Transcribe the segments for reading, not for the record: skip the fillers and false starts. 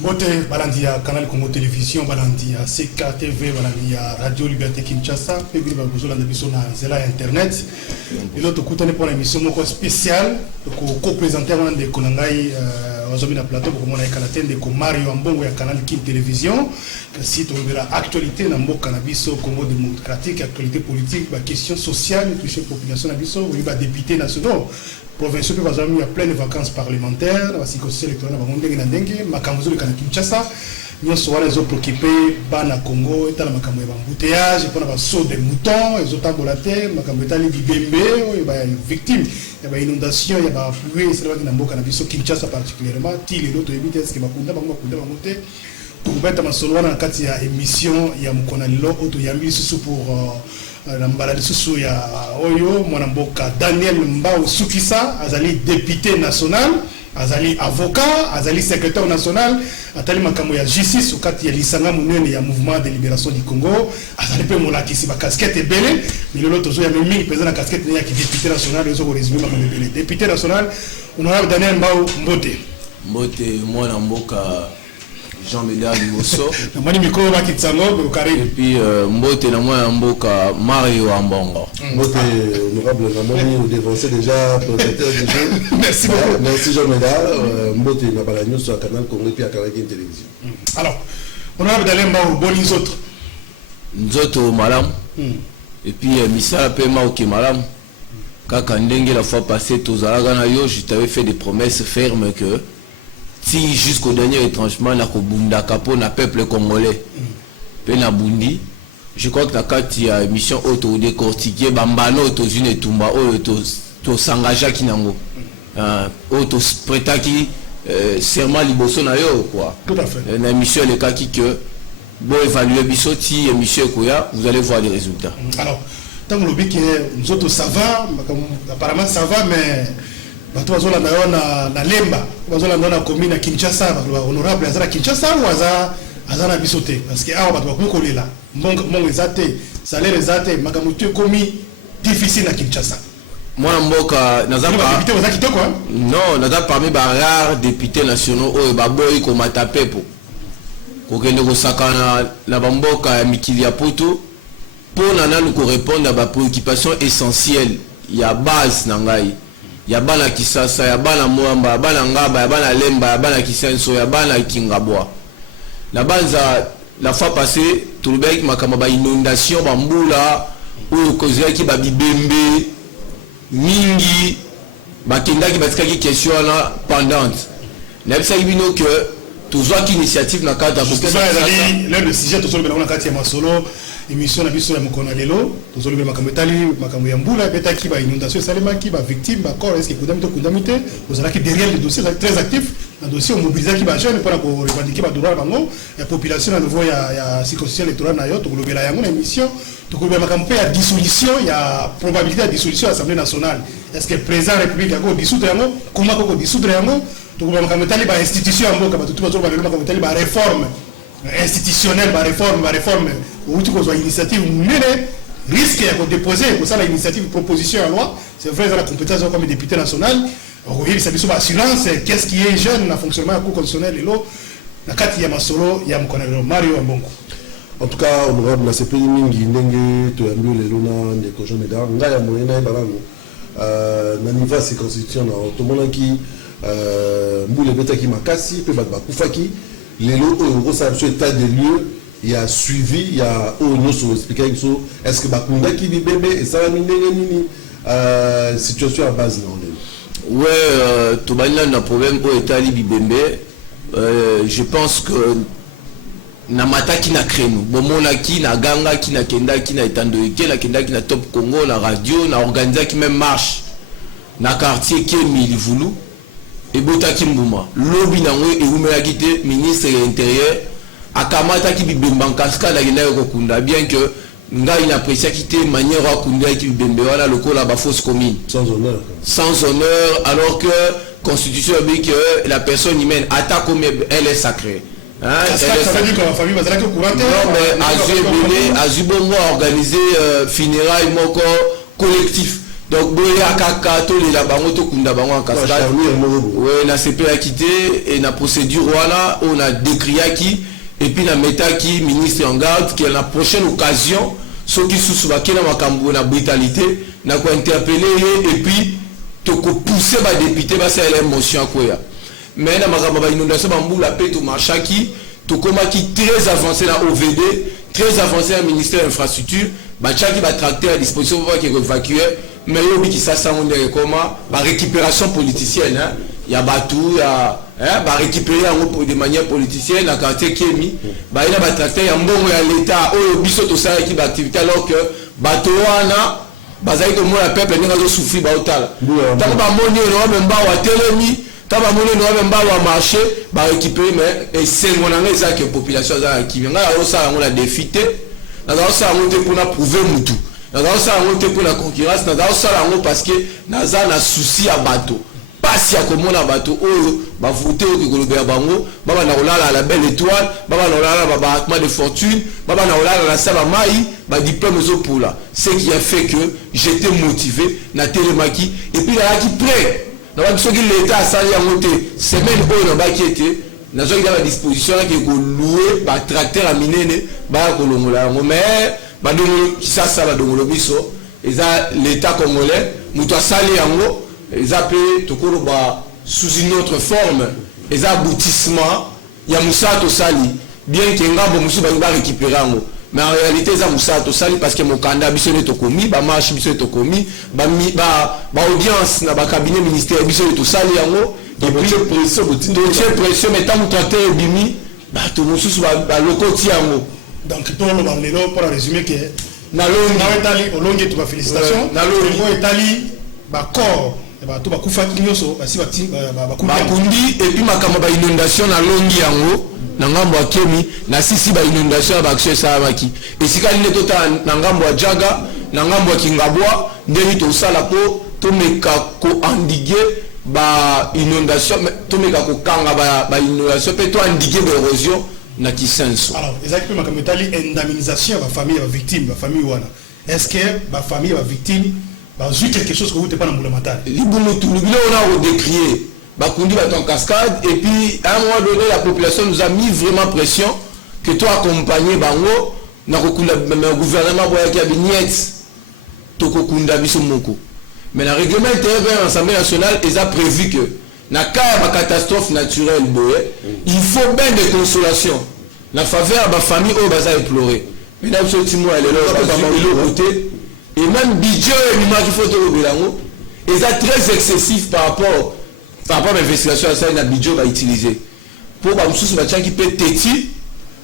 Mote balandia Canal Congo Télévision, balandia CKTV, balandia Radio Liberté Kinshasa, puis balandia biso na zela internet. Et l'autre côté pour l'émission spéciale, co-présenté on de Konangai aujourd'hui na plateau pour mon canatien de Mario Ambongo ya Canal Kin Télévision, site où la actualité na mboka na biso Congo démocratique, actualité politique, ba question sociale toucher population na biso, oui ba député nationaux. Provinciaux peuvent avoir eu plein de vacances parlementaires, la circonscription électorale va monter makambo de Kinshasa, nous sommes les autres occupés bana Congo, et la makambo de embouteillage, et pour la saut des moutons, les autres ambulatés, makambo de bibembe, il y a victimes, il y a inondation, il y a pluie, c'est là que nous avons Kinshasa particulièrement, il y a d'autres émitteurs qui va monter. Pour mettre ma solo dans la émission, il y a mon canal auto yambi sous pour la mbalade sous ya oyo mon mboka Daniel Mbao Sukisa azali député national, azali avocat, azali secrétaire national, atali makambo ya justice okati ya lisanga munene ya mouvement de libération du Congo, azali pe molakisi ba casquette ebele, mais lolo tozo ya mingi président na casquette ya ki député national ezo résumé makambo ebele. Député national, honorable Daniel Mbao Mbote. Mbote mwana mboka Jean Médard Liboso. Et puis Mbote na mwana mboka Mario Ambongo. Mbote honorable Namoni ou dévancé déjà présentateur du jeu. Merci beaucoup. Merci Jean Médard. Mbote na bala news sur Canal Congo et puis à Canal Télévision. Alors, honorable Daniel Mbao boni autres. Nzoto malam. Et puis Missa Pema OK malam. Kaka ndenge la fois passée tozalaga na yo, je t'avais fait des promesses fermes que si jusqu'au dernier étrangement na kobunda kapo na peuple congolais pe na bundi, je crois que na kati ya émission auto décortiquer bambano auto une tumba auto to s'engager kinango auto prêtaki serment liboso na yo quoi. Tout à fait. Na émission le cas qui que bon évaluer bisoti émission koya, vous allez voir les résultats. Alors, tant que l'objet nous autres ça va, apparemment ça va, mais bato bazola na lemba bazola na commune à Kinshasa honorable azara Kinshasa ou azana bisote parce que awa bato bakokolela mongo ezate salaire ezate makamutu komi difficile à Kinshasa. Moi mboka nazamba député ozaki to quoi non nazamba parmi ba rares députés nationaux oyo baboyi ko matapepo ko kende ko sakana na bamboka ya mikili ya poto pour nanu ko répondre à ba préoccupation essentielle ya base na ngai. Ya bana Kisasa, ya bana Mwamba, ya bana Ngaba, ya bana Lemba, ya bana Kisenso, ya bana Kingabwa. La banza la fois passée, tout le bec makama ba inondation bambula ou kozia ki ba bibembe mingi ba kenda ki batika ki question là pendante. Na bisa bino que toujours qui initiative na cadre là le sujet tout seul na kati ya masolo émission na biso ya mokona lelo tozoli be makambo ya mbula betaki ba inondation salemaki ba victime ba corps est-ce que kundamite ozalaki derrière le dossier très actif un dossier mobilisaki ba jeune pour ko revendiquer ba droit bango ya population na niveau ya circonscription électorale na yo tokolobela yango na émission tokolobela makambo ya dissolution ya probabilité de dissolution à l'Assemblée nationale est-ce que président république ako dissoudre yango comment ko dissoudre yango tokolobela makambo ba institution mboka ba tutu bazo ba makambo ba réforme institutionnelle ba réforme ou tu as une initiative risque de déposer pour ça l'initiative proposition à loi c'est vrai dans la compétence comme député national oui ça biso assurance qu'est-ce qui est jeune na fonctionnement cour constitutionnel et l'eau na kati ya masolo ya mkonelo Mario Ambongo. En tout cas honorable na sepeli mingi ndenge to yambio lelo na ndeko Jean Médard ngaya moyena balango na niveau circonscription na tomonaki mbule betaki makasi pe bat bakufaki lelo oyo ça sur état de lieu il y a suivi il y a onoso expliquer est-ce que bakunda ki bibebe et ça va nini situation à base non ouais to bana na problème au état li bibembe je pense que na mataki na krenu bomona ki na ganga ki na kenda ki na etando ki na kenda ki na top Congo na radio na organiser qui même marche na quartier qui Milivulu et botaki mbuma lobby na ngwe e umelaki te ministre de l'intérieur akamata ki bibemba kaska la gina ko kunda bien que ngai na apprécié quitter manière wa kunda ki bibembe wala lokola ba fausse commune sans honneur alors que constitution dit que la personne humaine attaque comme elle est sacrée hein ça veut dire que la famille va être courante non mais azubongo organiser funérailles moko collectif. donc boya kaka to les la bango to kunda bango en cascade ouais na CP a quitté et na procédure voilà on a décrit qui et puis na meta qui ministre en garde que la prochaine occasion ceux qui sous ba kena makambo na brutalité na ko interpeller et puis to ko pousser ba député ba c'est l'émotion quoi mais na makambo ba inondation ba mbula pe to machaki to koma qui très avancé na OVD très avancé au ministère de l'infrastructure ba chaki ba tracter à disposition pour qu'il évacuer mais yobi qui ça on dirait comment ba récupération politicienne hein il y a batou ya ba récupérer en de manière politicienne la quartier Kemi ba ina ba tracter ya mbongo ya l'état oyo biso to ça qui ba activité alors que bato wana bazali ko mo la peuple ninga zo souffrir ba otala tant ba moni no même ba wa telemi tant ba moni no même ba wa marché ba récupérer mais et c'est mon angé ça que population za qui vient là ça on la défité na ça on te pour prouver mutu na ça on te pour la concurrence na ça on parce que na za na souci à bateau pas si à comment na bateau oh ba voter au Kolobe ya bango baba na olala la belle étoile baba na olala ba baraquement de fortune baba na olala la saba mai ba diplôme zo pour là ce qui a fait que j'étais motivé na télémaki et puis là qui prêt na ba biso ki l'état sali ya monter semaine oyo na ba qui était na zo ki à disposition qui ko louer ba tracteur à minene ba ko longola mais ba dongo ki ça ba dongo biso eza l'état congolais muto sali yango eza pe tokolo ba sous une autre forme eza aboutissement ya musato sali bien que ngambo musu ba récupérer yango mais en réalité eza musato sali parce que mokanda biso ne tokomi ba marche biso tokomi ba audience na ba cabinet ministère biso to sali yango et puis pression mais tant mutate bimi ba to musu ba lokoti yango donc tout le monde lelo pour résumer que na longi na etali olongi to ba félicitations na longi etali ba corps bato bakufa nyonso basi bakundi et puis makambo ba inondation na longi yango na ngambo ya Kemi na sisi ba inondation ba action ça maki esika nne tota na ngambo ya Jaga na ngambo ya Kingabwa ndeni to sala ko to meka ko endiguer ba inondation to meka ko kanga ba inondation pe to endiguer ba érosion na Kisenso. Alors exactement comme etali indemnisation ba famille ba victime ba famille wana est-ce que ba famille ba victime bah j'ai quelque chose que vous n'êtes pas dans le matin. Libouloutou, on a décrié, bah conduit en cascade et puis à un moment donné la population nous a mis vraiment pression que toi accompagné bango na le gouvernement boya qui a bignet toko kunda biso moko. Mais le règlement intérieur de l'Assemblée nationale ils a prévu que na cas de catastrophe naturelle boye il faut bien des consolations. La faveur ba famille au baza implorer. Mais là ce petit mot elle est là côté. Et même budget et l'image photo au Bélango, ils sont très excessifs par rapport à l'investigation à ça, il y a budget à utiliser. Pour que nous soyons qui peut téti,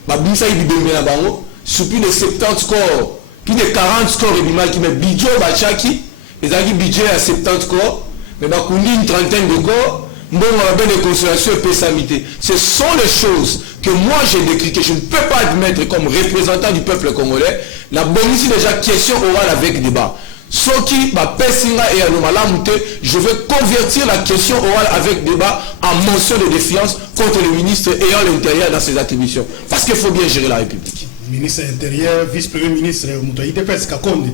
nous avons plus de 70 scores, plus de 40 scores et l'image qui met budget à chaki, ils ont budget à 70 scores, mais nous avons une trentaine de corps. Bon, on a bien des consolations et pessamité. Ce sont les choses que moi j'ai décrites, que je ne peux pas admettre comme représentant du peuple congolais. La bonne ici déjà question orale avec débat. Ce qui va pessinga et anomalamute, je veux convertir la question orale avec débat en mention de défiance contre le ministre ayant l'intérieur dans ses attributions. Parce qu'il faut bien gérer la République. Ministre intérieur, vice-premier ministre, IDPS Kakonde.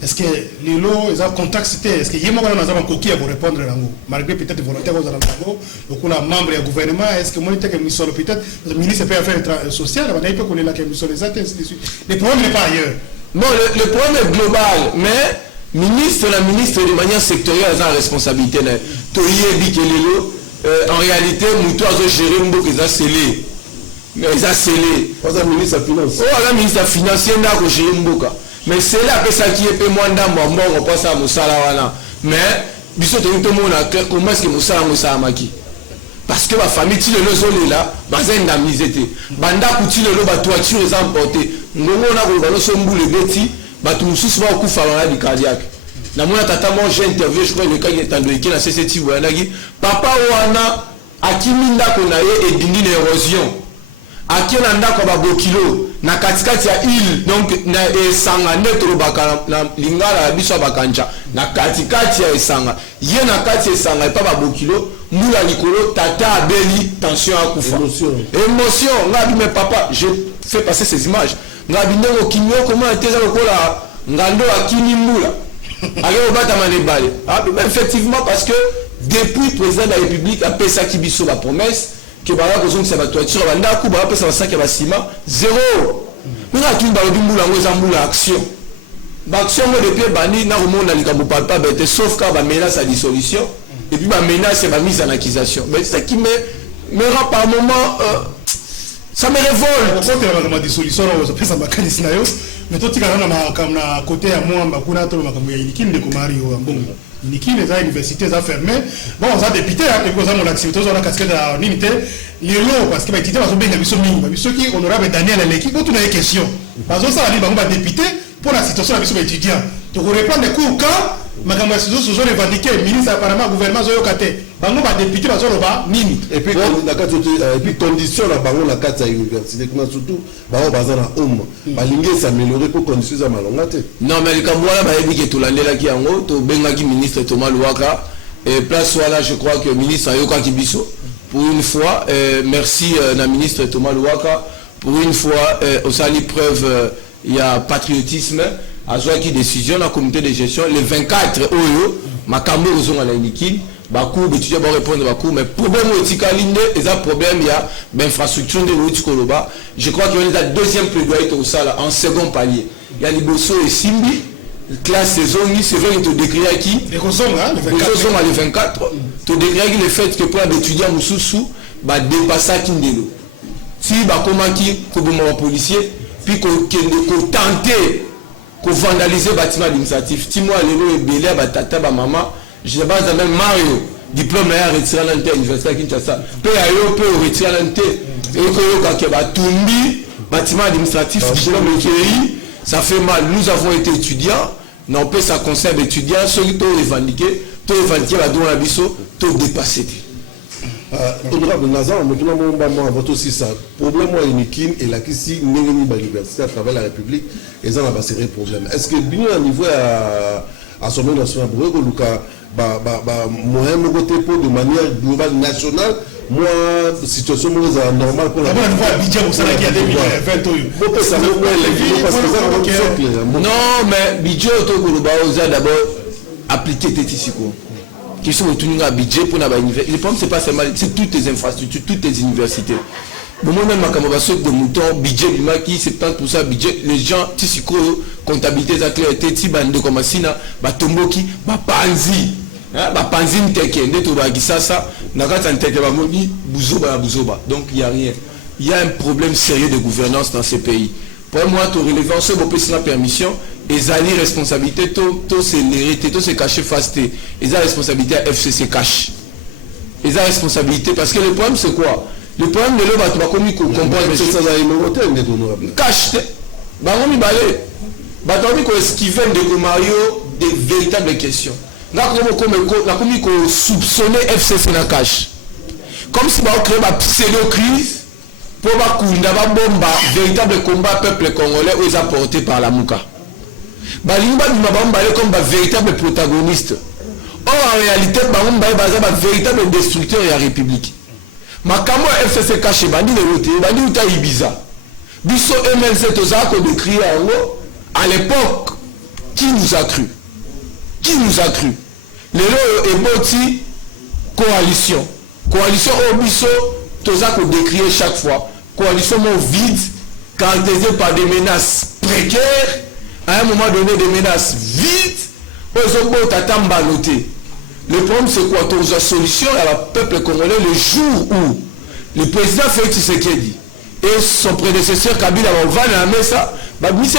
Est-ce que les lots, ils ont contacté, est-ce que Yémo Gana Nazama Koki pour répondre à l'ango, malgré peut-être volontaire aux alentours, donc on a membre du gouvernement, est-ce que moi j'étais comme mission peut-être, le ministre peut faire social, on a pas qu'on est là comme mission les actes, ainsi de suite. Le problème n'est pas ailleurs. Non, le problème est global, mais la ministre de manière sectorielle a la responsabilité. En réalité, nous avons géré un peu qu'ils ont scellé. Mais ils ont scellé. Pas un ministre de la finance. Oh, la ministre de la finance, il y a un géré un peu. Mais c'est là que ça qui est peu moins d'amont, on pense à Moussala. Mais, bisous tout le monde a clair comment est-ce que Moussala Maki. Parce que ma famille, si le lot est là, c'est une indemnisé. Banda Kouti le lot, la toiture est emportée. Nous avons un somboule de Betty, tout le sous va au coup favorable du cardiaque. Na mona tata moi j'ai interviewé je crois le cas il est endoyé na CCTV wanagi papa wana akiminda konaye et dindi l'érosion akina ndako ba bokilo na katikati ya île donc na esanga netro baka na lingala biso bakanja na katikati ya esanga ye na kati esanga et pas ba bokilo mula likolo tata abeli tension akufa émotion ngabi mais papa je fais passer ces images ngabi ndeko kimyo comment était ça lokola ngando akini mula Alors batama les balles. Effectivement parce que depuis le président de la République a fait ça qui biso la promesse que bala kozong sa toiture banda ku ba pesa ça qui va ciment zéro. Nous a tout balobi mbula ngoza mbula action. Ba action depuis bani na remonda likambo papa bete sauf quand ba menace à dissolution et puis ba menace et ba mise en accusation. Mais c'est ça qui me rend par moment ça me révolte. Ça c'est la dissolution on pesa makanisi na yo. Mais toi tu kana na côté à moi bakuna to makambo ya ilikini de komario mbongo. Ilikini za université za fermé. Bon ça député et puis ça mon activité on a casquette à unité. Lelo parce que ba étudiant bazo benga biso mingi. Biso qui honorable Daniel Aleki ko tuna question. Bazo ça ali ba député pour la situation de biso étudiant. Tu répondre des cours quand makambo ya sizo sozo revendiquer ministre apparemment gouvernement zo yokate. Bango ba député bazo roba nini. Et puis et puis condition la bango la carte à université kuna surtout bango bazana homme balingi s'améliorer pour conditions za malongate. Non mais le Kamboula ba yebi ke to landela ki yango to benga ki ministre Thomas Louaka et place voilà je crois que ministre Ayoka Kibiso pour une fois merci na ministre Thomas Louaka pour une fois au sali preuve il y a patriotisme à joie qui décision dans comité de gestion les 24 oyo makambo ozonga na inikini bakou étudiants vont répondre bakou mais problème otikalinde et ça problème il y a d'infrastructure de l'outikoloba je crois qu'il y a une deuxième plaidoyer au sala en second palier il y a Liboso et Simbi classe saison ni c'est vrai que tu décrire qui les consommateurs les 24 tu décrire le fait que pour étudiants mususu ba dépasser kindelo si ba comment qui ko bomba policier puis ko tenter ko vandaliser bâtiment administratif ti moi lelo ebele ba tata ba maman je base même Mario diplôme là retiré à l'université Kinshasa pe ayo pe retiré à l'université et que yo ka ba tumbi bâtiment administratif diplôme écrit ça fait mal nous avons été étudiants non peut ça conserve étudiants ceux qui ont revendiqué la don la biso to dépasser honorable Nazar maintenant moi votre aussi ça problème moi unique et la qui n'engeni ba université à travers la République et ça va serrer problème est-ce que bien au niveau à sommet national pour que Luka moyen côté pour de manière globale nationale moi situation normale pour la budget au Sénégal qui a 2020 non mais budget au global d'abord appliquer tétisiko qui sont retournés à budget pour la université. Le problème c'est pas seulement c'est toutes les infrastructures, toutes les universités. Bon moi même quand on va sauter de mouton budget du qui 70% budget les gens tisiko comptabilité za clarté ti bande comme sina ba tomboki ba panzi ba panzi nteke ndeto ba gisasa na kata nteke ba moni buzoba donc il y a rien. Il y a un problème sérieux de gouvernance dans ces pays. Pour moi to relevant ce beau la permission et ali responsabilité to c'est l'hérité to c'est caché fasté et la responsabilité à FCC cache et la responsabilité parce que le problème c'est quoi le problème de l'eau tu vas commis comprendre c'est ça va innover cache ba ngomi balé ba to ko esquiver de Mario des véritables questions na commis ko soupçonner FCC na cache comme si ba créer ba pseudo crise pour ba kunda ba bomba véritable combat peuple congolais aux apporté par la Mouka. Balimba Mabamba comme un véritable protagoniste. Or en réalité, Bamba est un véritable destructeur de la République. Makamo FCC caché Bandi de l'autre, Bandi Uta Ibiza. Bisso MLC Tozako de crier en haut. À l'époque, qui nous a cru? Qui nous a cru? Les lots et Boti, coalition. Coalition au Bisso Tozako décrier chaque fois. Coalition vide, caractérisée par des menaces précaires. À un moment donné, des menaces vides, le problème c'est quoi? Tu as solution à la peuple congolais le jour où le président Félix Tshisekedi et son prédécesseur Kabila va à la mesa,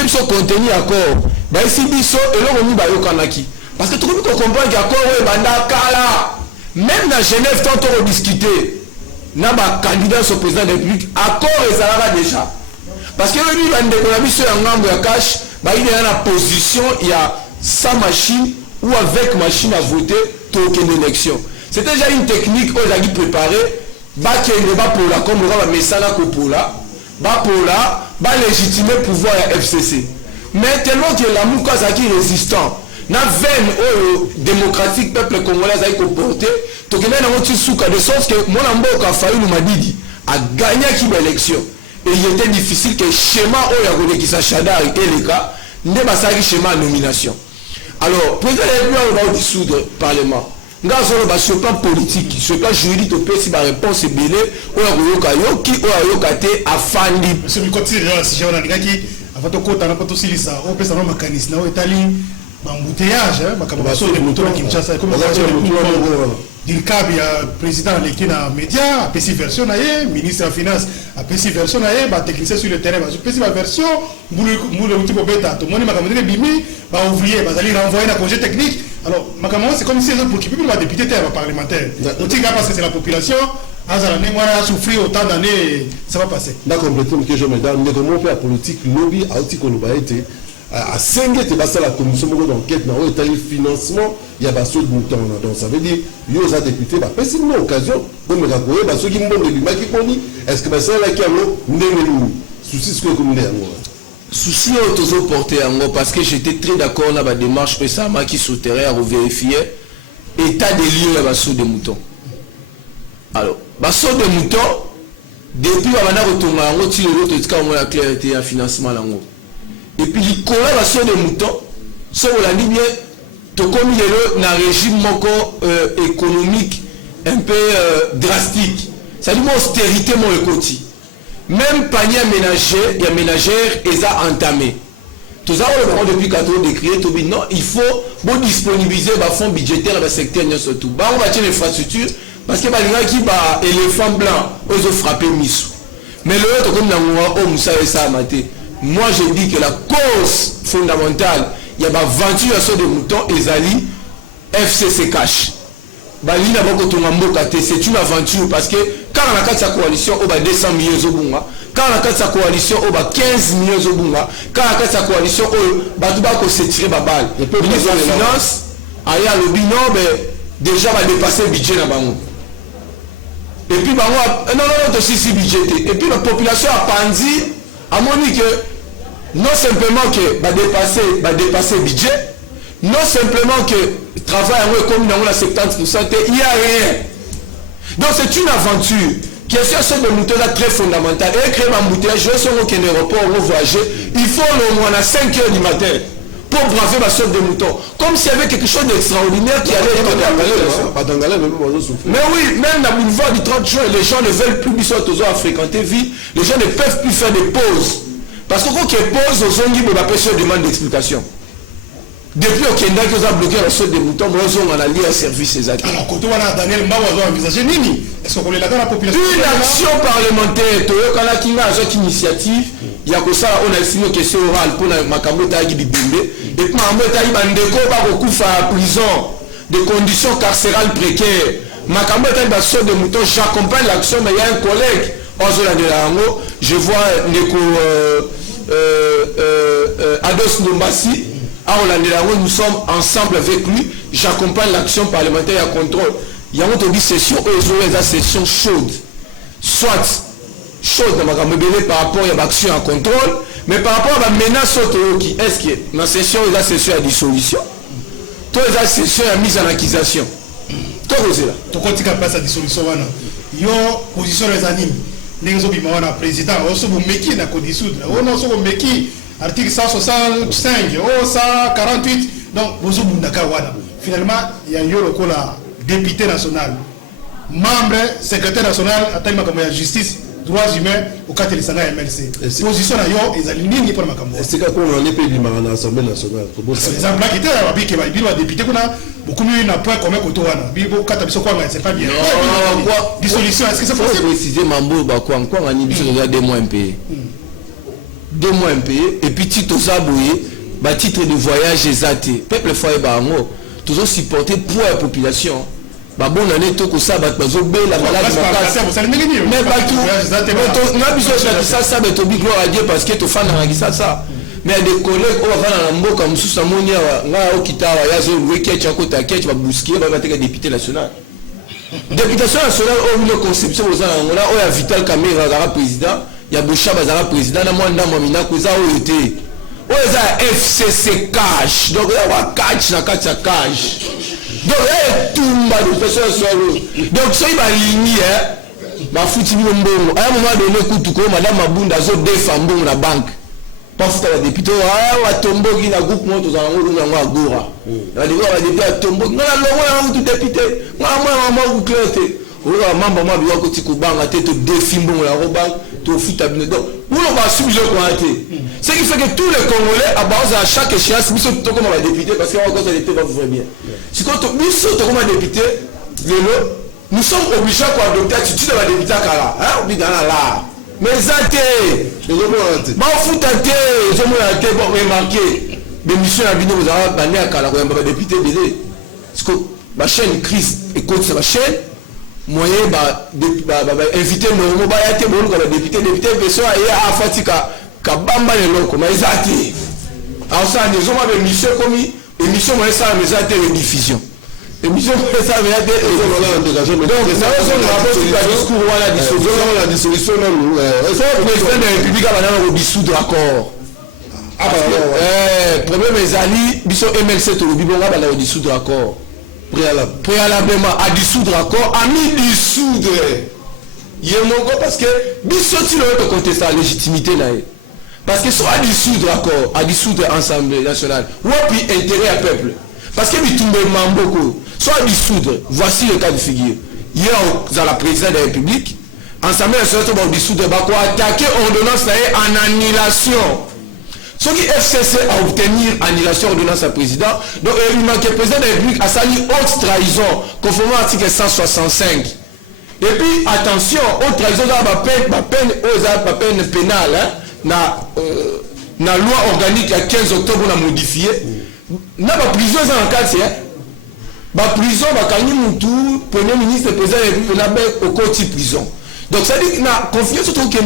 ils sont contenus accord. Ici, ils sont et là, on kanaki. Parce que tout le monde comprend qu'il y a accord, même dans Genève, tant on a discuté, il y a un candidat au président de la République, accord et ça va déjà. Parce que lui, il y a un mission en cash. Il y a la position, il y a sans machine ou avec machine à voter token élection. C'est déjà une technique qu'on a préparée. Qui ne va pour la comme le message pour la légitimer pouvoir à FCC. Mais tellement que la Mouka qui est résistant, na veine démocratique peuple congolais a comporté, token na moti souka de sorte que mon ambo a failli nous m'a dit a gagné qui l'élection. Et il était difficile que le schéma qui s'achada et les cas ne pas schéma nomination. Alors, président va dissoudre le Parlement. Nous avons sur le plan politique, sur le plan juridique, on peut si la réponse est belée, on a yoka afandi. Monsieur Mikoti, si on a dit avant de côté, on a pas tout ça, on peut savoir mécanisme, on est allé embouteillage, les moutons à Kinshasa, comme il y a président qui a média, a PC version, ministre de la Finance, a PC version, technicien sur le terrain, a PC version, moule type bêta, tout le monde m'a dit bimi, va ouvrier, va aller renvoyer la congé technique. Alors, c'est comme si les autres pour qui peuvent député parlementaire. On dit parce que c'est la population, a souffert autant d'années, ça va passer. D'accord, complètement, que je me donne, mais comment faire la politique, lobby, à outil qu'on a été. À 5 ans, la commission d'enquête dans le financement, il y a des choses de mouton. Donc ça veut dire que les députés, c'est une occasion, comme les ceux qui m'ont dit, est-ce que c'est là qui a un souci ce que vous avez souci autour porté parce que j'étais très d'accord dans la démarche PSAMA qui souterrait à vérifier l'état des lieux à basso de moutons. Alors, basso de moutons, depuis on a retourné à l'autre, la clarté à financement. Et puis il connaît la source de moutons, sur la ligne, tout comme il est un régime économique un peu drastique. C'est-à-dire l'austérité mon côté. Même panier ménager, il y a ménagère, ils ont entamé. Tout ça, on le prend depuis 4 ans d'écrire, non, il faut disponibiliser le fonds budgétaire dans le secteur, surtout. On va tirer l'infrastructure, parce que les gens qui ont éléphant blanc, ils ont frappé Missou. Mais l'autre, comme on Moussa et ça a maté. Moi, je dis que la cause fondamentale, il y a 28 assauts de moutons et Zali, FCC cash. C'est une aventure parce que quand on a 4 coalition, on a 200 millions au Bunga. Quand on a 4 coalition, on a 15 millions au Bunga. Quand on a 4 coalition, on a se tirer la balle. Le ministre de la Finance, a le bilan, déjà va dépasser le budget. Et puis, non, c'est budgété. Et puis, la population a pandi. À mon avis, non simplement que va dépasser le budget, non simplement que le travail comme nous avons la 70%, il n'y a rien. Donc c'est une aventure qui est sur ce de moutons très fondamentale. Et créer un embouteillage, je suis au aéroport, on va voyager, il faut au moins à 5 h du matin pour braver ma sorte de mouton. Comme s'il y avait quelque chose d'extraordinaire qui allait être. Mais oui, même dans le boulevard du 30 juin, les gens ne veulent plus à fréquenter vie, les gens ne peuvent plus faire des pauses. Parce que quand il y a pause, aux ongi, on appelle ça demande d'explication. Depuis au Kenya, ils ont bloqué la sorte de moutons, on a lié un service ces actes. Alors, quand on a Daniel Mbawa envisagé Nini, est-ce qu'on est là dans la population? Une action parlementaire, quand on a une initiative, il y a que ça, on a signé une question orale pour la Makamota Bibimbe, et puis Makamota Bandeko va recouvrir à la prison, des conditions carcérales précaires. Makamota va sorte de moutons, j'accompagne l'action, mais il y a un collègue, je vois Neko Ados Nombassi. Nous sommes ensemble avec lui. J'accompagne l'action parlementaire à contrôle. Il y a une session, une session chaude. Soit chaude par rapport à l'action à contrôle, mais par rapport à la menace qui est-ce que dans la session, il y a session à dissolution, toute la session à mise en accusation. Tout c'est là. Tout quand tu passes à dissolution, il y a une position des animes. Les président, on se met na dissoudre. On se met article 165, 148. Donc, finalement, il y a eu le député national, membre, secrétaire national, à la justice, droits humains, au cadre de MLC. Position à yo, ils alignent pour ma campagne. C'est quand on a pays à l'Assemblée nationale. C'est des emplois qui étaient à la député, beaucoup mieux n'a point commun que toi. C'est pas bien. Dissolution, est-ce que c'est possible? Préciser Mambo, quoi, on a déjà 2 mois impayés. 2 mois impayés, et puis titre aux abouillés, titre de voyage exaté. Peuple foyer Barango, toujours supporté pour la population. Bon année tout ça la maladie mais ça mais to big gloire à Dieu parce que tu fan na ça mais des collègues on va na mboka mususa monia nga okitawa yazo weekend chako ta ketch ba bousquier ba teka député national députation nationale au milieu conception aux là on a Vital Kamera la président ya Boucha bazara président na mwanda mwamina kuza oyote oza FCC cash donc ya cash na kacha cash. Donc, tout donc, ça, il va aligner, ma foutu, à un moment donné, madame Mabunda a défendu la banque. bafuta badepute batomboki na groupe mo tozala ngo lunga ngo agora badeko badepute atomboki ngana longo yango tu député ngana mwa clair te oyo mamba mwa biwa koti kubanga te to défi mbongo ya robang to futa bino donc uno ba subilo ko ate ce qui fait que tous les Congolais à base à chaque échéance biso to comme ba député parce que on cause l'été va vous bien si quand biso to comme député lelo nous sommes obligés quoi adopter attitude ba député kala hein bidana là mais zate ba futa te je me a été bon remarquer des missions à bino vous avez bané à kala ko ba député bidé parce que ma chaîne crise écoute ça ma chaîne moyen ba invité mo ba ya te bo ko ba député beso ya afatika ka bamba le loko mais zate alors ça nous avons des missions comme émission moi ça mais zate rediffusion émission ça mais ya la dissolution président de la République a banana dissoudre accord problème ezali biso MLC to bibonga bana dissoudre accord préalablement à dissoudre accord à mi dissoudre yemongo parce que biso ti le contester la légitimité là parce que soit à dissoudre accord à dissoudre Assemblée nationale ou puis intérêt à peuple parce que bitumbe mamboko soit à dissoudre voici le cas de figure hier dans la présidence de la République Assemblée nationale va dissoudre ba ko attaquer ordonnance là en annulation. Ce qui FCC a obtenir annulation ordonnance à président, donc il manque le président de la République a sali haute trahison, conformément à l'article 165. Et puis attention, haute trahison dans ma peine pénale, na loi organique à 15 octobre on a modifié. Na ba prison en cas ba prison ba kanyi mutu premier ministre président de la République na ba au côté prison. Donc ça dit que na confiance surtout que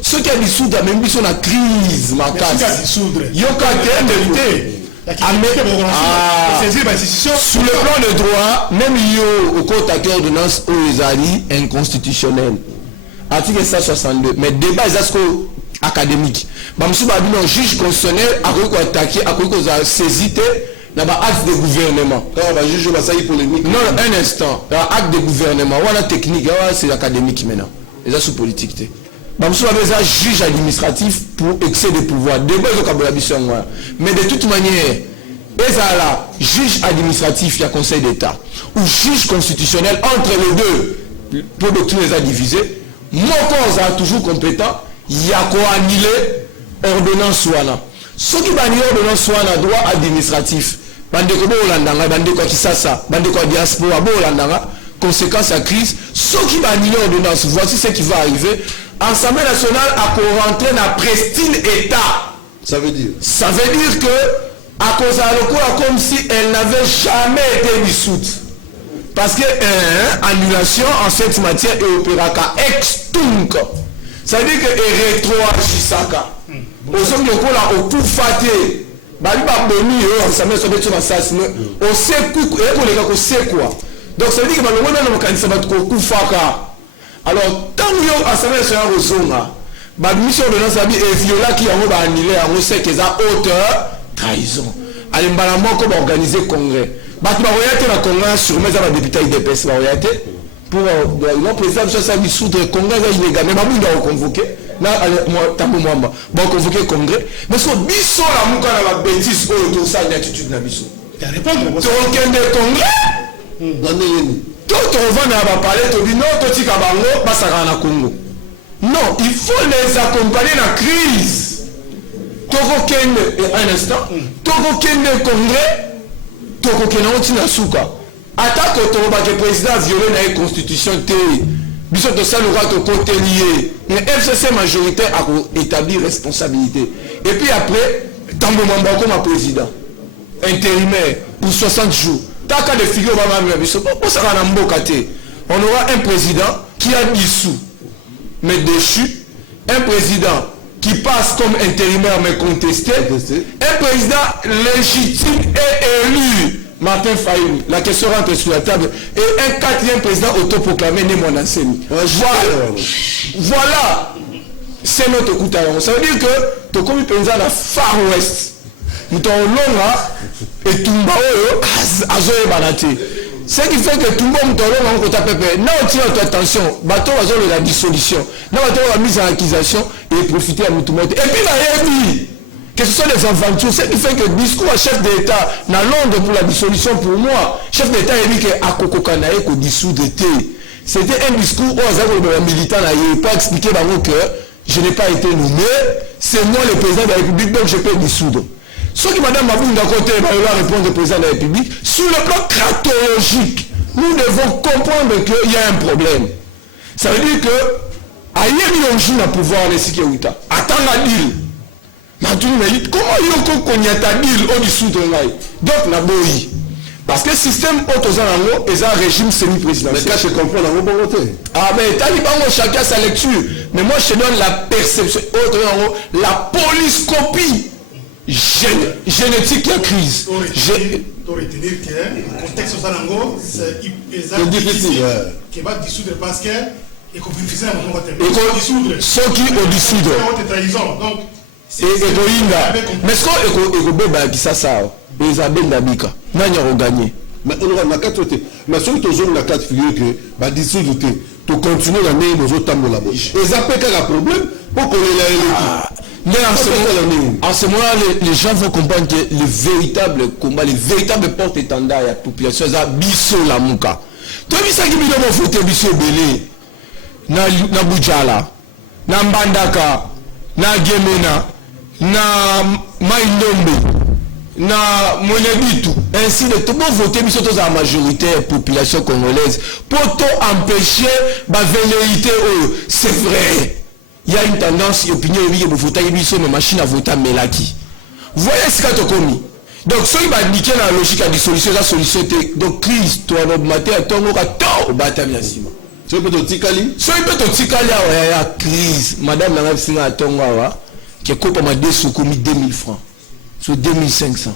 ceux qui a dissoudre même ils sont en crise ma casse yo ka vérité sur le plan de droit même yo au côté de ordonnance Oezali inconstitutionnel article 162 mais débat est académique ba monsieur ba bino juge constitutionnel a ko attaquer a ko saisité na ba acte de gouvernement quand ba juge ba ça polémique non un instant acte de gouvernement voilà technique c'est académique maintenant et ça sous politique té ba monsieur ba ça juge administratif pour excès de pouvoir débat zo kabola biso ngwa mais de toute manière ezala juge administratif ya conseil d'état ou juge constitutionnel entre les deux pour doctrine les a divisé moko za toujours compétent ya ko annuler ordonnance wana ce qui va annuler ordonnance wana droit administratif bandeko bo landanga bandeko kisasa bandeko diaspora bo landanga conséquence à crise ce qui va annuler ordonnance voici ce qui va arriver Assemblée nationale a rentrer dans prestine état ça veut dire que à cause de comme si elle n'avait jamais été dissoute parce que annulation en cette matière est opéraka ex tunc ça veut dire que est rétroagisaka au sommet de la au tout faté bali ba boni on s'amène sur des assassins on sait quoi et pour les gars on sait quoi donc ça veut dire que malgré même quand ça va être kufaka alors tant que assemblée nationale rozonga ba mission de notre ami et viola qui a va annuler on sait que ça hauteur trahison allez mbala moko ba organiser congrès ba tu va voyater na congrès sur mes ba député IDPS ba voyater pour le président de ça dissoudre congrès illégal mais ba mu nda convoquer na moi tambo mwamba ba convoquer congrès mais so biso la muka na ba bêtise ko to ça attitude na biso tu répondre to kende congrès dans tout on va na parler to bino to tika bango basaka na Congo non il faut les accompagner dans la crise toko kende un instant toko kende congrès toko kende otina suka attaque to ba que président violé na constitution té biso to ça le droit to côté lié mais FCC majoritaire a établi responsabilité et puis après tambo mamba comme président intérimaire pour 60 jours. Taka de figure on aura un président qui a dissous mais déchu, un président qui passe comme intérimaire mais contesté, un président légitime et élu, Martin Fayou, la question rentre sur la table, et un quatrième président autoproclamé né Monasemi. Voilà, c'est notre coup d'arrêt. Ça veut dire que tu comme président de la Far West. Nous avons et Tumba Azoé Banate. Ce qui fait que tout le monde non, tire notre attention, bateau la dissolution, non, la mise en accusation et profiter à tout le monde. Et puis, que ce soit des aventures, ce qui fait que le discours à chef d'État, dans Londres pour la dissolution, pour moi, chef d'État a dit que Akoko Kanae qu'on dissoudre. C'était un discours où les militants n'avaient pas expliqué que je n'ai pas été nommé, c'est moi le président de la République, donc je peux dissoudre. Ce qui Mme Mabou d'un côté va répondre au président de la République, sur le plan cratologique, nous devons comprendre qu'il y a un problème. Ça veut dire que ailleurs il y a un pouvoir de Sikewita. Attends la deal. Comment il y a un deal au dissoudre donc la boyi. Parce que le système autosanango est un régime semi-présidentiel. Mais quand je comprends la volonté. Ah mais Taliban, chacun sa lecture. Mais moi je te donne la perception, la polyscopie génétique de la crise. Pour retenir que le contexte autosanango, c'est difficile. Qui va dissoudre parce que et qu'on peut faire un moment dissoudre. Ceux qui ont dissoudre. Donc mais est-ce qu'on est ça les abel d'Abika nani a gagné mais on a quatre côtés mais ceux qui ont la quatre figure que bah dissoudre tu continuer la mener nos autres tambours là-bas et ça peut être un problème pour qu'on mais en ce moment les gens vont comprendre que le véritable combat les véritables porte-étendard de la population c'est biso la muka toi bisa qui bino voter biso belé na Bujala na Mbandaka na Gemena na Maindombe na Monebitu ainsi de tout voter biso tous la majorité de la population congolaise pour empêcher la velléité c'est vrai il y a une tendance opinion de voter biso mais machine à voter melaki voyez ce qu'a to commis donc ceux qui va niquer la logique à dissolution la solution donc crise toi no matin tongo ka to bata bien sima ceux peut to tikali ya crise madame na singa tongo wa qui coupe ma desukumi 2000 francs sur 2500.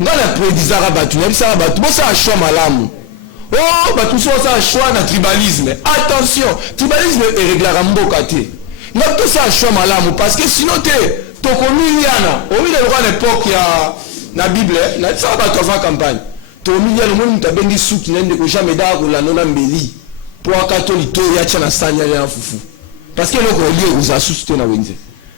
Dans la prédisara batu, même ça batu, bon ça a choix malamu. Oh, batu ça a choix na tribalisme. Attention, tribalisme est réglé à mbokate. N'a tout ça a choix malamu parce que sinon t'es tokomi yana. Au milieu de l'époque il y a na Bible, na ça batu avant campagne. Tokomi yana le monde tabendi souki n'ende ko jamais d'argent la nona mbeli. Pour un catholique ya tchana sanya ya fufu. Parce que le relié vous a soutenu na wenze.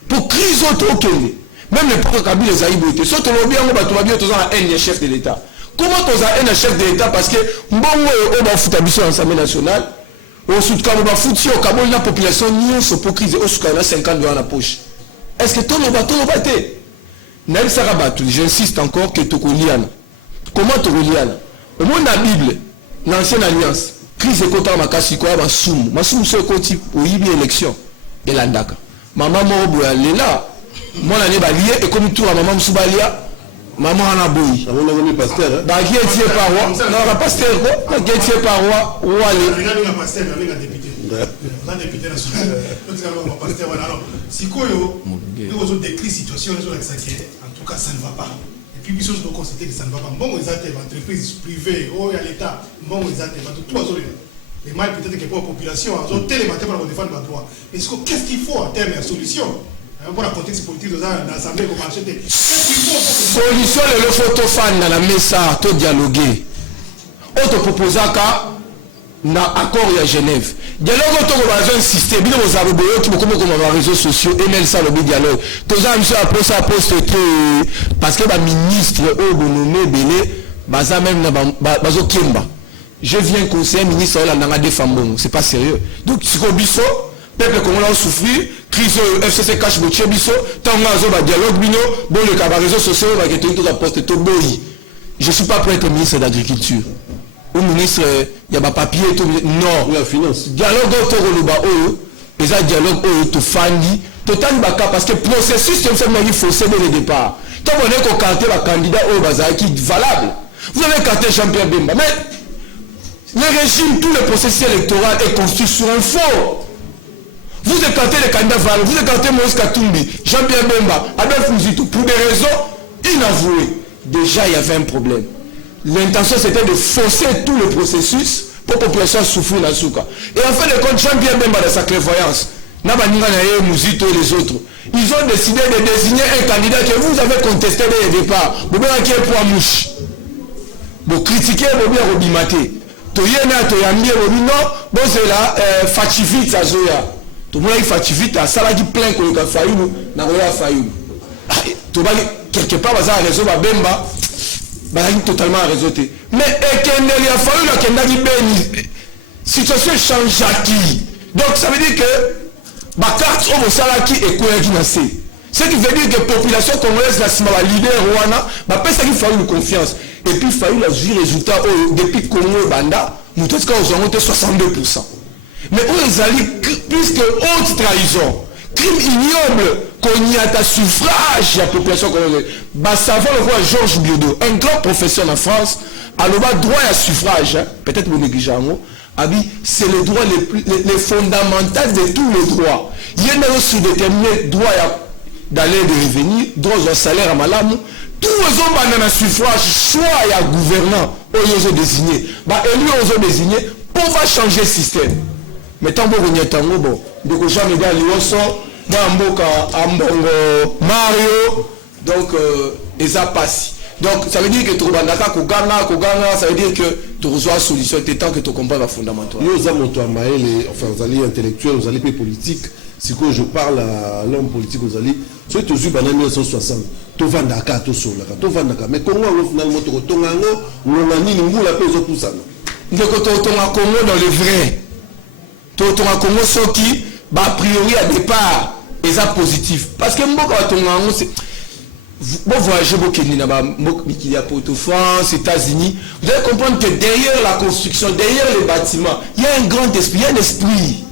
Pour crise autre okende. Même les pauvres Kabila les aïboutés. Soit on bien on va bien tous un chef de l'État. Comment on a un chef de l'État parce que mbongo on va foutre biso l'Assemblée nationale. On sout comme on va foutre au Kabul la population ni se pour crise au soukana 50 dans la poche. Est-ce que tout le bateau Naïm Sarabatu, j'insiste encore que Tokoliana. Comment Tokoliana? Au monde de la Bible, l'ancienne alliance, crise écoutant ma casse quoi ma soum c'est côté pour y bien élection et l'andaka. Maman Morobo elle est là. Moi l'année balié et comme tout à maman Moussoubalia maman en a boui on a venu pasteur bah qui est paroi non la pasteur quoi qui est paroi ou aller on a pasteur on a député national on a pasteur alors si quoi nous avons décrit situation en tout cas ça ne va pas et puis bisous nous constater que ça ne va pas bon ils ont entreprises privées ou à l'état bon ils ont tout les mal peut-être que pour la population ils ont télématé pour défendre leurs droits est-ce que qu'est-ce qu'il faut en termes de solution pour la contexte politique dans l'Assemblée comme acheter. Solution le photo fan dans la mesa to dialoguer. Auto proposer na accord à Genève. Dialogue auto va insister bien aux arboyo qui beaucoup comme les réseaux sociaux et même ça le dialogue. Tous ça monsieur après ça poste parce que ba ministre au nommé belé baza même na bazo kemba. Je viens conseiller ministre là na défendre c'est pas sérieux. Donc si ko biso peuple congolais a souffert crise FCC cache boche biso tango azoba dialogue bino bon le cas réseaux sociaux va que tout ça poste to boyi je suis pas prêt être ministre d'agriculture ou ministre il y a pas papier tout non la finance dialogue auto luba o les dialogue o to fandi total baka parce que processus comme ça il faut céder le départ tant on est qu'on carte la candidat au bazar qui valable vous avez carté Jean-Pierre Bemba mais le régime tout le processus électoral est construit sur un faux. Vous écartez les candidats valeurs, vous écartez Moïse Katumbi, Jean-Pierre Bemba, Adolphe Mouzitou, pour des raisons inavouées. Déjà, il y avait un problème. L'intention, c'était de fausser tout le processus pour que la population souffre dans le souka. Et en fin de compte, Jean-Pierre Bemba, de sa clairvoyance, Nabanina Naye, Mouzito et les autres, ils ont décidé de désigner un candidat que vous avez contesté dès le départ. Vous avez qui est pour mouche. Vous critiquez, vous avez rebimaté. Toyena, Toyambi, non, bon, c'est là, Fachivit, Azoya. Tout le monde a fait vite à ça là qui plein que le faillou n'a rien faillou. quelque part baza réseau babemba bazali totalement réseauté mais ekendeli a fallu la kendaki beni situation changeaki donc ça veut dire que ba carte au mosalaki ekoyaki na se ce qui veut dire que population congolaise la sima ba leader wana ba pesa ki fallu confiance et puis fallu la jouer résultat depuis Congo banda mutoska ozango te 62%. Mais on les a plus que haute trahison, crime ignoble, qu'on y a ta suffrage, la population congolaise. Bah, ça va le voir Georges Biodot, un grand professeur en France, à le bas droit à suffrage, hein, peut-être vous négligez un mot, c'est le droit les fondamentaux de tous les droits. Il y a un sous-déterminé droit d'aller et de revenir, droit au salaire à malamou, tous les hommes dans le suffrage, soit il y a gouvernant, ils ont désigné, bah, élu, ils ont désigné, pour changer le système. Mais tant que vous êtes en bon, donc jamais dans l'Iosso, dans Mboka, Ambongo, Mario, donc ils ont passé. Donc ça veut dire que tu as Kogana, ça veut dire que tu reçois la solution, c'est tant que tu comprends la fondamentale. Nous avons enfin vous allez intellectuels, vous allez politique. Si quand je parle à l'homme politique, vous allez, soit tu es en 1960, tu vas Dakar, tu vas Dakar, mais comment finalement tu retournes en haut, on a ni l'imboule à peser tout ça. Donc tu retournes à Congo dans le vrai. Tu as Congo ce qui, a priori à départ, est positif. Parce que vous voyagez beaucoup en France, États-Unis, vous allez comprendre que derrière la construction, derrière les bâtiments, il y a un grand esprit, il y a un esprit.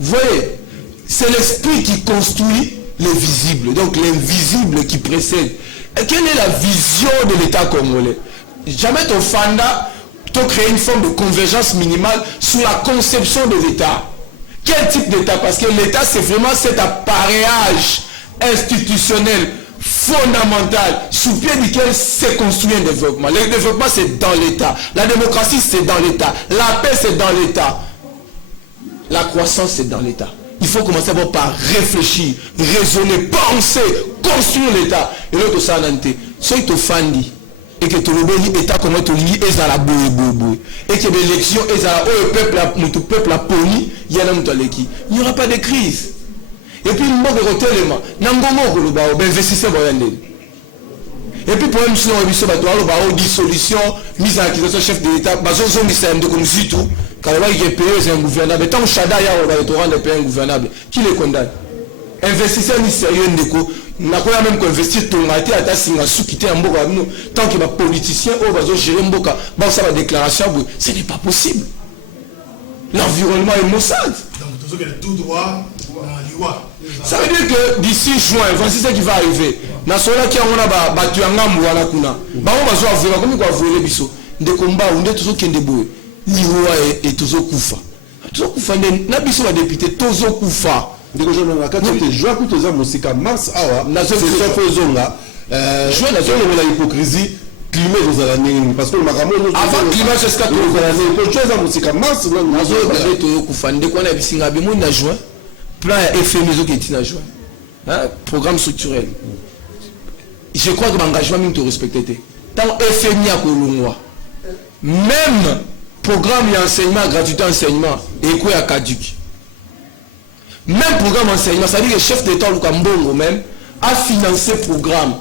Vous voyez, c'est l'esprit qui construit les visibles, donc l'invisible qui précède. Et quelle est la vision de l'État congolais? Jamais ton fanda créer une forme de convergence minimale sur la conception de l'État. Quel type d'État? Parce que l'État, c'est vraiment cet appareillage institutionnel fondamental sous pied duquel s'est construit un développement. Le développement, c'est dans l'État. La démocratie, c'est dans l'État. La paix, c'est dans l'État. La croissance, c'est dans l'État. Il faut commencer par réfléchir, raisonner, penser, construire l'État. Et l'autre, ça, c'est tout fandi. Et que tout le l'État comment tout lié est à la boue et que l'élection est à le peuple a poli il y a il n'y aura pas de crise et puis le côté élément n'angomo le bao investisseur et puis pour nous sur le dissolution mise en accusation chef de l'État bazo de comme tout quand il est payé c'est un gouvernable tant Chada ya on va te rendre un gouvernable qui les condamne investisseur ni sérieux ndeko n'a pas même investir ton maté à ta singa sous quitter un mboka nous tant que les politiciens au bazo gérer mboka bon ça va déclaration ce n'est pas possible l'environnement est maussade donc tout droit ça veut dire que d'ici juin voici ce qui va arriver na sola qui on a battu en ngamu wana kuna ba on bazo avouer comme quoi voler biso de combat on est toujours kende boye liwa et toujours kufa na biso ba député toujours kufa ndeko je na kati te joie que tu as musika mars awa na zo zonga joie na zo la hypocrisie climat aux années parce que le makambo avant climat jusqu'à tout aux années pour chose à musique mars na zo to kufande kwa na bisinga bi na juin plan FMI zo qui na juin hein programme structurel je crois que l'engagement même te respecter tant FMI a kolongwa même programme d'enseignement gratuit enseignement et quoi à caduc. Même programme enseignement, ça veut dire que le chef d'État Lukambongo même a financé le programme.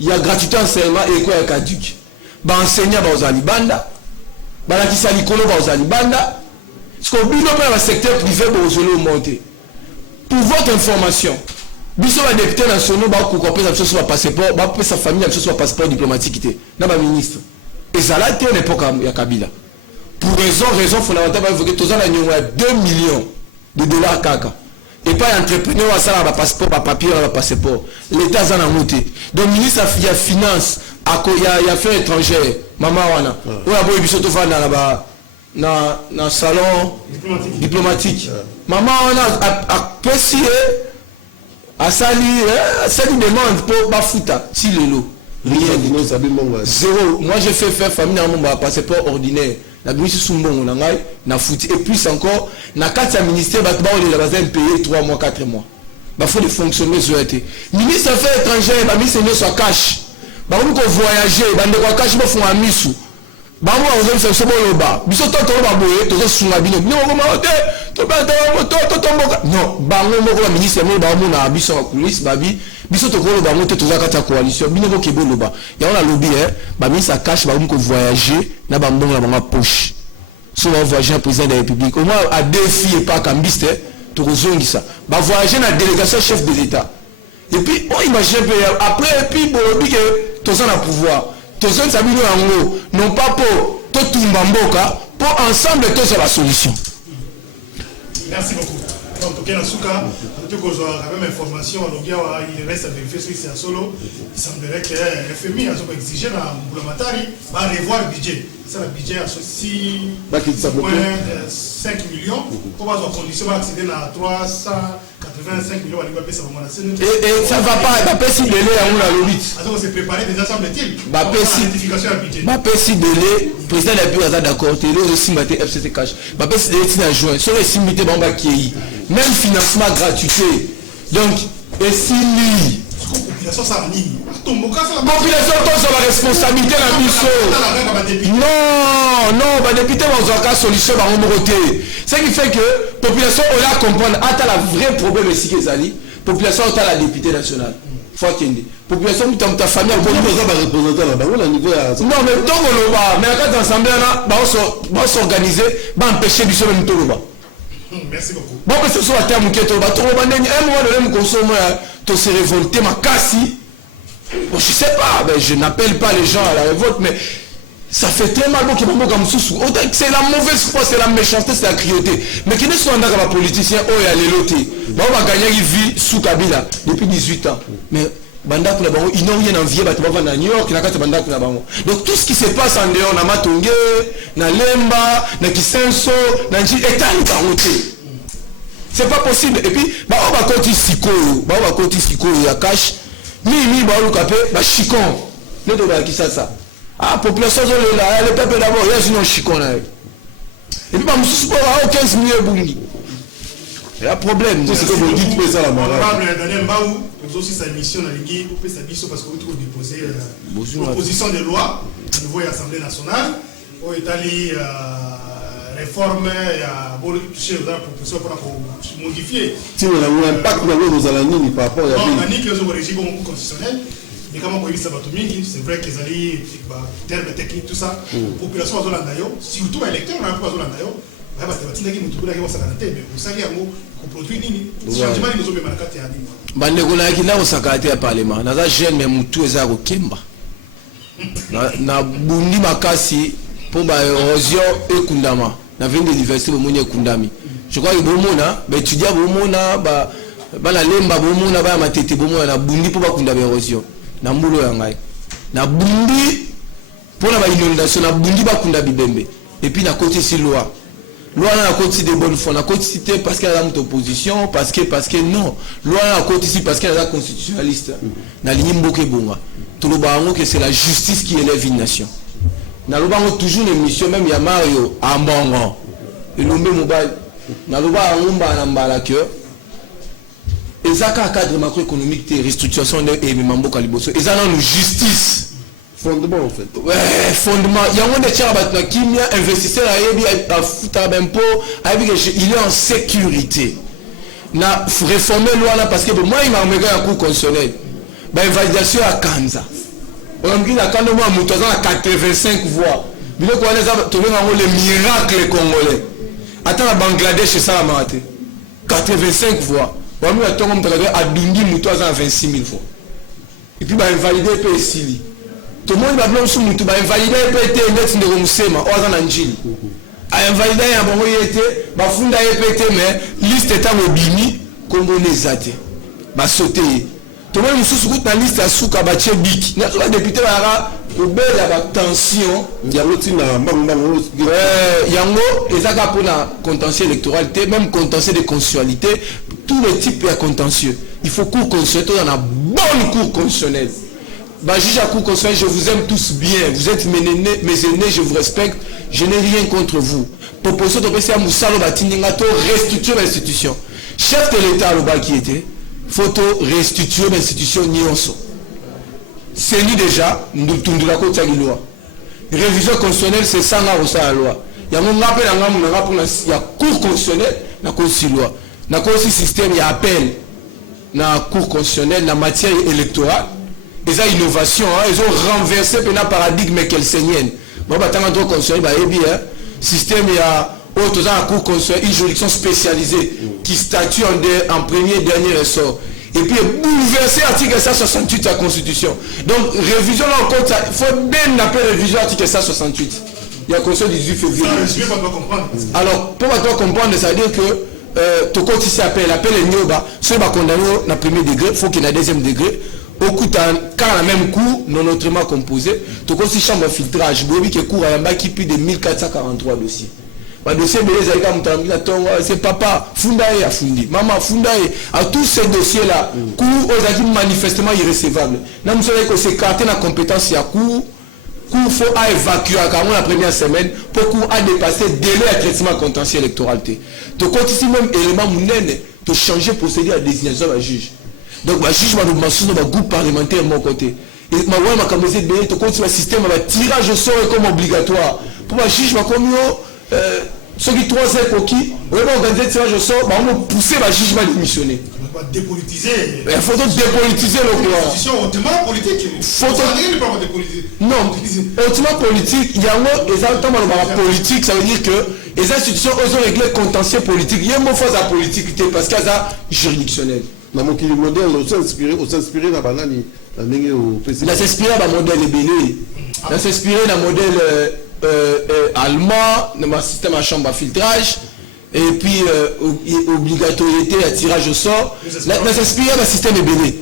Il y a gratuité enseignement et quoi à caduc. Bah enseignant bah aux alibanda, bah la qui s'alicolo bah aux alibanda. Parce qu'au bout le secteur privé bah aux zolo monter. Pour votre information, biso va député national bah pourquoi pas ça soit passeport, bah pour sa famille ça soit passeport diplomatique était. Na ba ministre. Et ça là était une époque à Kabila. Pour raison fondamentale, il faut que tous les ans 2 millions de dollars caca. Et pas entrepreneur à ça, un passeport, un papier, un passeport. L'État en a monté. Donc, le ministre a finance, il y a affaires étrangères. Maman, wana. Ou a beau biso to fa na salon diplomatique. Maman, on a pesé à sali demande pour bafuta si le lot. Rien du tout. Zéro. Moi, j'ai fait faire famille dans mon passeport ordinaire. La ministre Sumbongo nangai na fouti et puis encore na kati ministère ba on les bazin payer 3 mois 4 mois. Ba faut les fonctionnaires souhaiter. Ministre affaires étrangères ba ministre ne soit cash. Ba on ko voyager ba ndeko cash ba font amisu. bango bazobisa biso boloba biso toloba boye tozosunga bino bino okoma te totomboka non bango moko baministre yango baomona biso bakulisi babi biso tokoloba bango te toza kati ya coalition bino boke boloba yango nalobi baministre akache bakomi kovoyage na bambongo na bango poche so bavoyage na président de la république au moins à défi epa kambiste tokozongisa bavoyage na délégation chef de l'état et puis on imagine après et puis bolobi ke toza na pouvoir tozo sabino yango non pas pour totumba mboka pour ensemble toza la solution. Merci beaucoup. Donc Kena Souka, tu as la même information il reste à vérifier si c'est un solo. Il semblerait que FMI a exigé dans Mbulamatari va revoir le budget. C'est le budget à 5 millions pour avoir condition d'accéder à 385 millions à l'IBAP. Et ça va pas, pas si délai à nous la lobby. Alors on s'est préparé déjà semble-t-il. Bah certification à budget. Bah si délai, président de la République d'accord, il est aussi maté FCT cash. Bah si délai c'est en juin, sur les simité bamba qui même financement gratuité. Donc et si lui population tous la responsabilité la mission. Non, bah député va solution par côté. Ce qui fait que population on la comprendre à la vrai problème ici que Zali, population on la députée nationale. Faut qu'il population ta famille a représentant là-bas au niveau non mais donc on va mais quand ensemble là va s'organiser va empêcher biso même tout là. Merci beaucoup. Bon que ce soit terme qui est tout un moment de même consommer to se révolter ma cassi. Bon, je sais pas, ben, je n'appelle pas les gens à la révolte, mais ça fait très mal que c'est la mauvaise foi, c'est la méchanceté, c'est la cruauté. Mais qui ne soit pas un politicien, oh, il y a les lotés. On va gagner une vie sous Kabila depuis 18 ans. Mais ils n'ont rien envié, à New York, donc tout ce qui se passe en dehors, na Matongé, na Lemba, na Kisenso, na Nji, est à c'est pas possible. Et puis, on va continuer Siko, il y a cash. Mi ba lukape ba chikon ne to ba kisasa ah population le peuple d'abord il y a sinon chikon là et puis ba mususu pour 15 millions bungi il y a problème c'est que vous dites mais ça la morale Daniel Mbaou nous aussi sa mission dans l'équipe pour sa mission parce que vous déposer proposition de loi au niveau de l'Assemblée nationale au Italie réforme ya bon toucher la proposition pour modifier si on a un impact dans la ligne par rapport à on a dit que le régime constitutionnel mais comment on dit ça va tout mingi c'est vrai que les alliés termes techniques tout ça population azolanda yo surtout électeurs na pas azolanda yo ba batindaki mutu kuna kwa sakanate mais vous savez yango ko produit nini changement ni nozomema na kati ya dini bande kuna kila osakate ya parlement na za jeune mais mutu eza ko kemba na bundi makasi pour ba érosion ekundama na vende l'université bomoni ekundami je crois que bomona ba étudiant bomona ba la lemba bomona ba matete bomona na bundi pour ba kunda ba érosion na mbulo ya ngai na bundi pour la ba inondation na bundi ba kunda bibembe et puis na côté si loi na côté de bonne foi na côté parce qu'elle a une opposition parce que non loi na côté ici parce qu'elle est constitutionnaliste na ligne mboke bonga tout le bango que c'est la justice qui élève une nation. Nous avons toujours une mission, même ya Mario à Mbongo. Et l'homme mobile, nous avons un mbala que et ça cadre macroéconomique de restructuration et membre caliboso. Et ça une justice. Fondement en fait. Ouais, fondement. Il y a un des tiers qui vient investisseur à foutre à impôt, il est en sécurité. Na réformer loi là parce que moi il m'a remis un coup constitutionnel. Ben validation à Kanza. On dit la Kanza moi mutoza à 85 voix. Bilo ko wana za to venga le miracle congolais. Attends la Bangladesh c'est ça la maté. 85 voix. On lui attend comme à Dungi mutoza à 26 000 voix. Et puis bah invalider PSili. Tout le monde va blâmer sur mutu bah invalider PT net de Musema oza na njili. A invalider ya bongo yete ba funda EPT mais liste est en obimi congolais zate. Ba sauter. Tout le monde sous route na liste à souka bache biki. Na la député bara obela ba tension ya rotina mbango yango ezaka pour la contentieux électoral même contentieux de constitutionnalité tous les types de contentieux. Il faut cour constitutionnelle dans la bonne cour constitutionnelle. Bah juge à cour constitutionnelle, je vous aime tous bien. Vous êtes mes aînés, je vous respecte. Je n'ai rien contre vous. Proposition de PCA Moussalo Batiningato restituer l'institution. Chef de l'État le qui était photo restituer l'institution Nyonso. C'est lui déjà nous la côte loi. révision constitutionnelle c'est ça nga au la loi ya mon rappel nga mon rappel ya cour constitutionnelle na consi loi na consi système ya appel na cour constitutionnelle na matière électorale des innovations ils ont renversé le paradigme qu'elle saignait bon bah tant que constitutionnel bah et bien système ya autres dans la cour constitutionnelle une juridiction spécialisée qui statue en premier dernier ressort et puis bouleverser l'article 168 de la Constitution. Donc, révision là encore, il faut bien appeler révision l'article 168. Il y a la Constitution du 18 février. Alors, pour toi comprendre, ça veut dire que tout compte ici appelle les Nyoba, ceux qui sont condamnés au premier degré, il faut qu'il y ait un deuxième degré. Au coup, quand la même cour, non autrement composé, tout compte ici chambre de filtrage, Bobi qui court à un bac qui plus de 1443 dossiers. Le dossier c'est papa Fundae a Fundi, maman Fundae à tous ces dossiers là, cours aux acquis manifestement irrécevables. Nous savons que c'est écarté la compétence à cours faut évacuer à la première semaine pour cours à dépasser délai à traitement contentieux électoral. Donc quand ici même élément mounène de changer procédé à désignation d'un juge. Donc le juge va nous mentionner dans le groupe parlementaire de mon côté. Et ma voix m'a commencé de donner le système avec tirage au sort comme obligatoire. Pour le juge m'a commis ceux qui 3 ans pour qui on va organiser le tirage au sort, on va pousser le jugement démissionner. On va dépolitiser. Il faut dépolitiser le pouvoir. C'est hautement politique. Non, hautement politique, il y a un politique, ça veut dire que les institutions ont réglé le contentieux politique. Il y a un mot fort à la politique parce qu'il y a juridictionnel. Dans mon qui modèle, on s'inspire dans banani, on s'inspire dans le modèle ébélé. On s'inspire dans le modèle allemand, dans le système à chambre à filtrage, et puis obligatorité à tirage au sort. On s'inspire dans le système ébélé.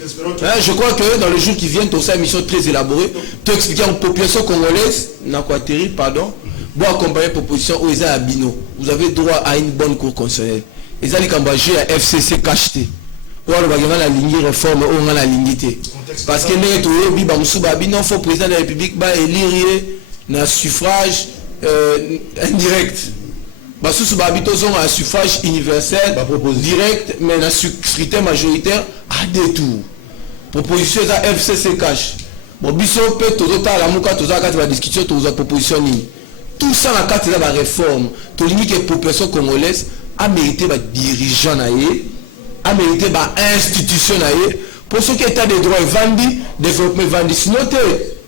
Je crois que dans le jour qui vient, tu as une mission très élaborée. Tu as expliqué en population congolaise, pour accompagner la proposition où ils ont Abino. Vous avez droit à une bonne cour constitutionnelle. Ils ont engagé à FCC cacheté. On a la ligne réforme, on a la ligne. Parce que il faut président de la République élire un suffrage indirect. Sous un suffrage universel, direct, mais un scrutin majoritaire à des tours. Proposition à FCC cache. Bon, biso peut tout la mouka, tout ça, quand la discussion, tout ça, proposition. Tout ça, la carte de la réforme, tout l'unique que la population congolaise a mérité des dirigeants, a mérité des institutions, pour ceux qui étaient des droits vendus, développement vendu. Sinon,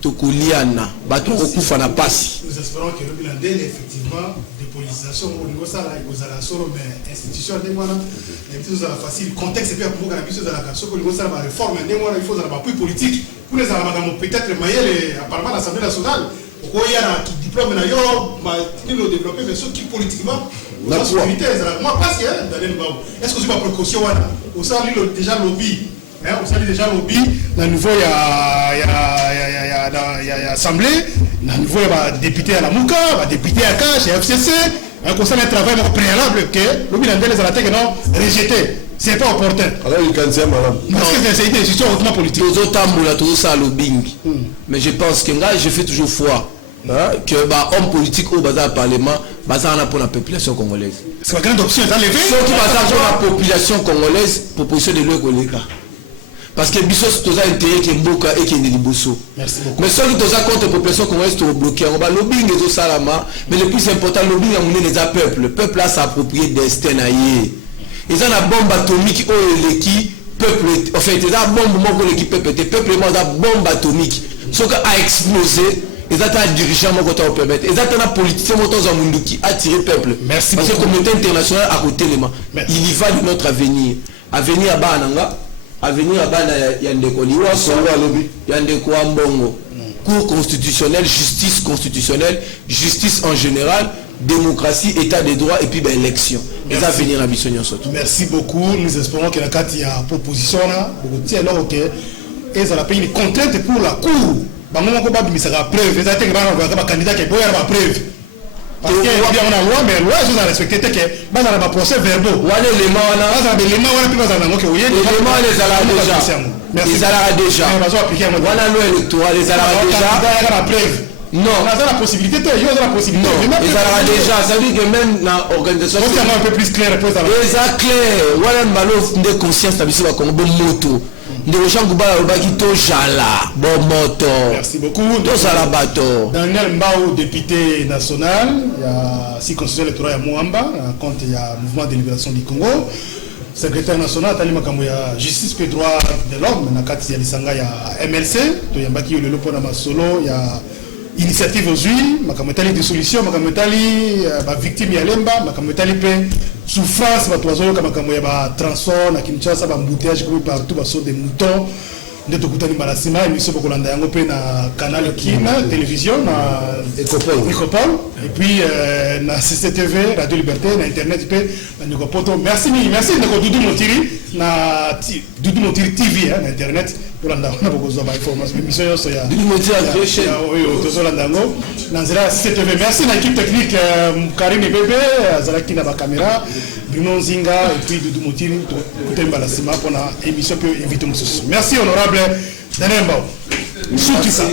tout kouliana, tout koufa na passe. Nous espérons que le bilan effectivement, dépolitisation, au niveau ça, aux alentours, mais institution, les choses facile, contexte, et puis pour qu'on a vu ces alentours, au niveau ça, la réforme, il faut avoir un appui politique. Pour les alentours, peut-être, apparemment, l'Assemblée nationale, il y a un diplôme, il faut développer, mais ceux qui politiquement, moi, parce que est-ce que c'est ma précaution, au sein déjà lobby, on salue déjà lobby, dans le niveau, il y a assemblée, dans le niveau, il y a député à la Mouka, député à Cache, FCC, un conseil de travail préalable que le lobby dans les attaques non rejeté. C'est pas opportun. Alors il canne madame. Parce que c'est une décision hautement politique. Tout ça lobbying. Mais je pense que là, je fais toujours foi. Que homme politique au bazar parlement bazar pour la population congolaise. C'est la grande option dans les faits. Ceux qui bazar pour la population congolaise proposition de leur collègue. Parce que Bissos tous a intérêt qui est Mboka et qui est Liboso. Merci beaucoup. Mais ceux qui tous a contre la population congolaise sont bloqués. On va lobbying et tout ça là-bas. Mais le plus important, lobbying a mené les peuples. Le peuple a s'approprié destin. Ils ont la bombe atomique qui peuple. En fait, ils ont la bombe qui peuple. Le peuple a la bombe atomique. Ce qui a explosé. Ils ont un dirigeant qui permettre. Ils ont un politicien qui a tiré le peuple. Merci parce que la communauté internationale a côté les mains. Il y va de notre avenir. Avenir à Bananga. Avenir à Bana Yandeko Liwaso. Yandeko Ambongo. Cour constitutionnelle, justice en général, démocratie, état de droit et puis élection. Et ça venir à Bissonnion surtout. Merci beaucoup. Nous espérons que la carte y a proposition là. Alors ok. Et ça a une contrainte pour la cour. On va preuve, les candidat qui est preuve. Parce qu'il y a une loi, mais la loi, je dois respecter que dans le procès verbaux. Les déjà. Voilà la loi électorale, les déjà. Non. On a la possibilité, il y a la possibilité. Non, ils ont déjà, ça veut dire que même dans l'organisation. C'est un peu plus clair. C'est clair. Voilà, Malo, de conscience, t'as vu, c'est comme bon moto. De gens qui ont jala, bon moto. Merci beaucoup. Tous à la bateau. Daniel Mbao, député national, il y a circonscription électorale à Mouamba, compte il y a Mouvement de libération du Congo. Secrétaire national, Tali Makambo, il y a Justice et droit de l'homme, il y a Lisanga, il y a MLC, il y a Mbaki, le Lopo Namasolo, il y a Initiative aux huiles, Makambo Tali des solutions, Makambo Tali, victime Yalemba, Makambo Tali paix. Souffrance, il y a transport, il y a embouteillage partout, des moutons. Nous avons émission pour le canal télévision, Nicopol, et puis na CCTV, Radio Liberté, na Internet, merci, merci, Doudou Montiri, na Doudou Montiri TV, na Internet, pour l'information, émission, Doudou Montiri, CCTV, merci, l'équipe technique, Karim et Bébé, Zalaki na caméra, Bruno Zinga, et puis Doudou Montiri, pour l'émission, merci, honorable Daniel Mbao. Surtout ça.